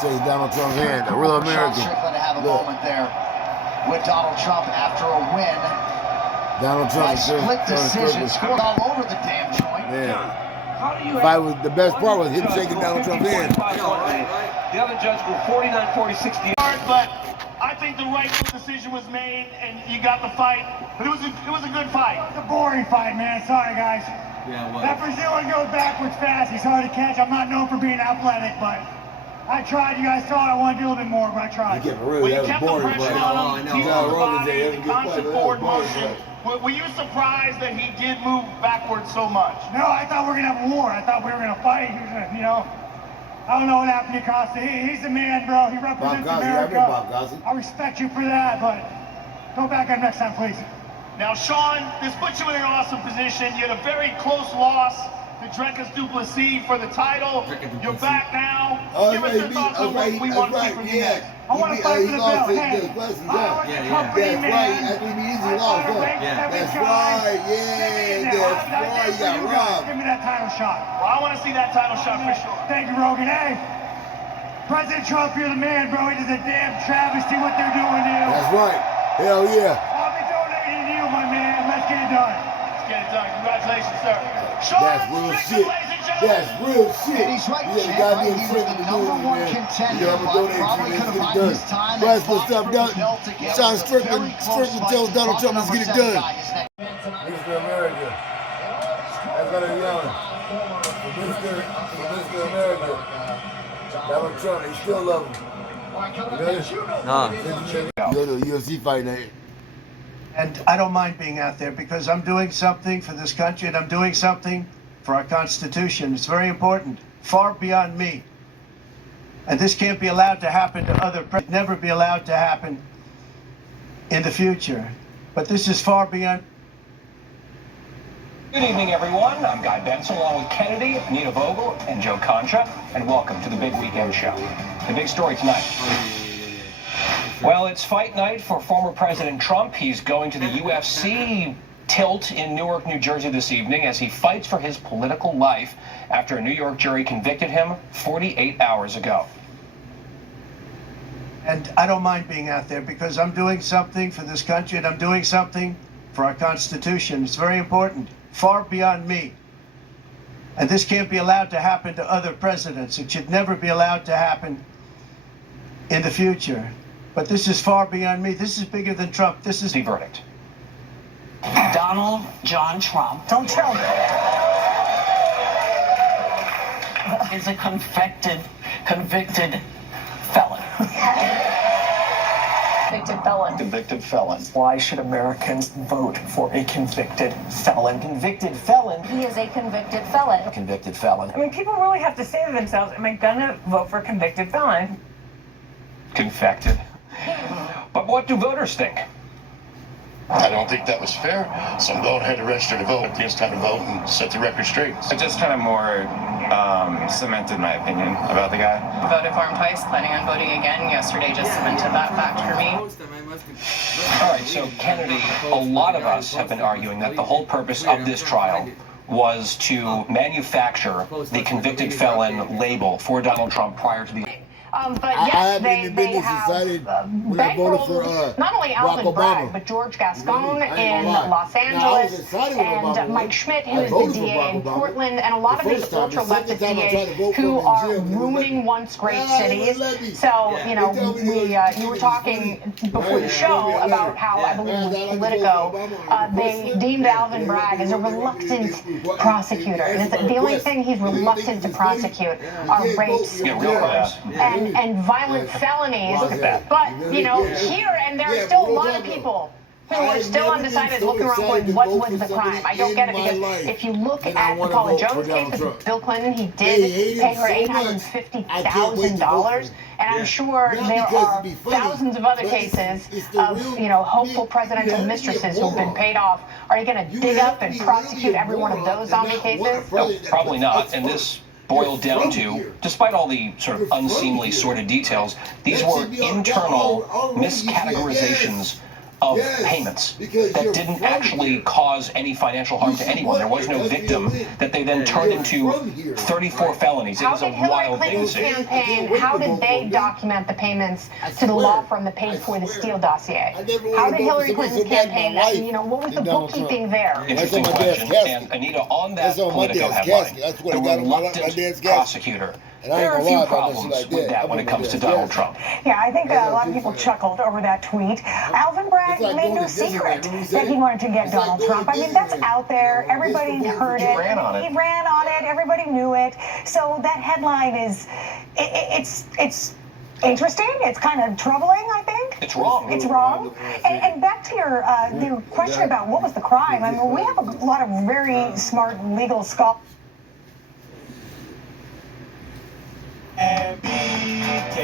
Shake Donald Trump's hand, a real American. Strickland to have a moment there with Donald Trump after a win. Donald Trump split decision, scored all over the damn joint. Yeah. The best part was him shaking Donald Trump's hand. The other judge go 49, 40, 60. But I think the right decision was made, and you got the fight. But it was a good fight. It was a boring fight, man. Sorry, guys. Yeah, well. That Brazilian goes backwards fast. He's hard to catch. I'm not known for being athletic, but I tried. You guys saw it. I want to do a little bit more, but I tried. You kept the pressure on him. He moved the body, constant forward motion. Were you surprised that he did move backwards so much? No, I thought we were going to have a war. I thought we were going to fight. He was gonna, you know. I don't know what happened to Costa. He's the man, bro. He represents America. I respect you for that, but go back on next time, please. Now, Sean, this puts you in an awesome position. You had a very close loss to Dricus Duplessis for the title. You're back now. Give us your thoughts on what we want to see from you next. I want to fight for the belt. Hey, that's right. That's easy loss. That's right. Yeah, that's right. You got robbed. Give me that title shot. Well, I want to see that title shot for sure. Thank you, Rogan. Hey, President Trump, you're the man, bro. It is a damn travesty what they're doing to you. That's right. Hell yeah. I'll be donating to you, my man. Let's get it done. Let's get it done. Congratulations, sir. Sean, that's real shit. That's real shit. He's right, you got goddamn friend to do it, man. I'm gonna donate to you. Let's get it done. Price for stuff done. Sean Strickland tells Donald Trump, let's get it done. Mr. America. That's what I'm yelling. For Mr. America. Donald Trump, they still love him. You go to a UFC fight night. And I don't mind being out there because I'm doing something for this country and I'm doing something for our Constitution. It's very important, far beyond me. And this can't be allowed to happen to other presidents. Never be allowed to happen in the future. But this is far beyond. Good evening, everyone. I'm Guy Benson, along with Kennedy, Anita Vogel, and Joe Concha, and welcome to the Big Weekend Show. The big story tonight. Well, it's fight night for former President Trump. He's going to the UFC tilt in Newark, New Jersey this evening as he fights for his political life after a New York jury convicted him 48 hours ago. And I don't mind being out there because I'm doing something for this country and I'm doing something for our Constitution. It's very important, far beyond me. And this can't be allowed to happen to other presidents. It should never be allowed to happen in the future. But this is far beyond me. This is bigger than Trump. This is the verdict. Donald John Trump. Don't tell me. Is a convicted felon. Convicted felon. Convicted felon. Why should Americans vote for a convicted felon? Convicted felon. He is a convicted felon. Convicted felon. I mean, people really have to say to themselves, am I gonna vote for a convicted felon? Confected. But what do voters think? I don't think that was fair. Some vote had to register to vote. It's time to vote and set the record straight. It just kind of more cemented my opinion about the guy. Voted for him twice, planning on voting again. Yesterday just cemented that fact for me. All right, so Kennedy, a lot of us have been arguing that the whole purpose of this trial was to manufacture the convicted felon label for Donald Trump prior to the... But yes, they have bankrolled not only Alvin Bragg, but George Gascon in Los Angeles, and Mike Schmidt, who is the DA in Portland, and a lot of these ultra-leftist DAs who are ruining once great cities. So, you know, you were talking before the show about how, I believe it was Politico, they deemed Alvin Bragg as a reluctant prosecutor. And it's the only thing he's reluctant to prosecute are rapes and violent felonies. But, you know, here, and there are still a lot of people who are still undecided, looking around going, what was the crime? I don't get it, because if you look at the Paula Jones case with Bill Clinton, he did pay her $850,000, and I'm sure there are thousands of other cases of, you know, hopeful presidential mistresses who've been paid off. Are you going to dig up and prosecute every one of those zombie cases? No, probably not, and this boiled down to, despite all the sort of unseemly sordid details, these were internal miscategorizations of payments that didn't actually cause any financial harm to anyone. There was no victim that they then turned into 34 felonies. It was a wild thing to see. Campaign, how did they document the payments to the law firm that paid for the Steele dossier? How did Hillary Clinton's campaign, what was the bookkeeping there? Interesting question. And Anita, on that Politico headline, the reluctant prosecutor. There are a few problems with that when it comes to Donald Trump. Yeah, I think a lot of people chuckled over that tweet. Alvin Bragg made no secret that he wanted to get Donald Trump. I mean, that's out there. Everybody heard it. He ran on it. Everybody knew it. So that headline is, it's interesting. It's kind of troubling, I think. It's wrong. It's wrong. And back to your question about what was the crime. I mean, we have a lot of very smart legal scholars. MBK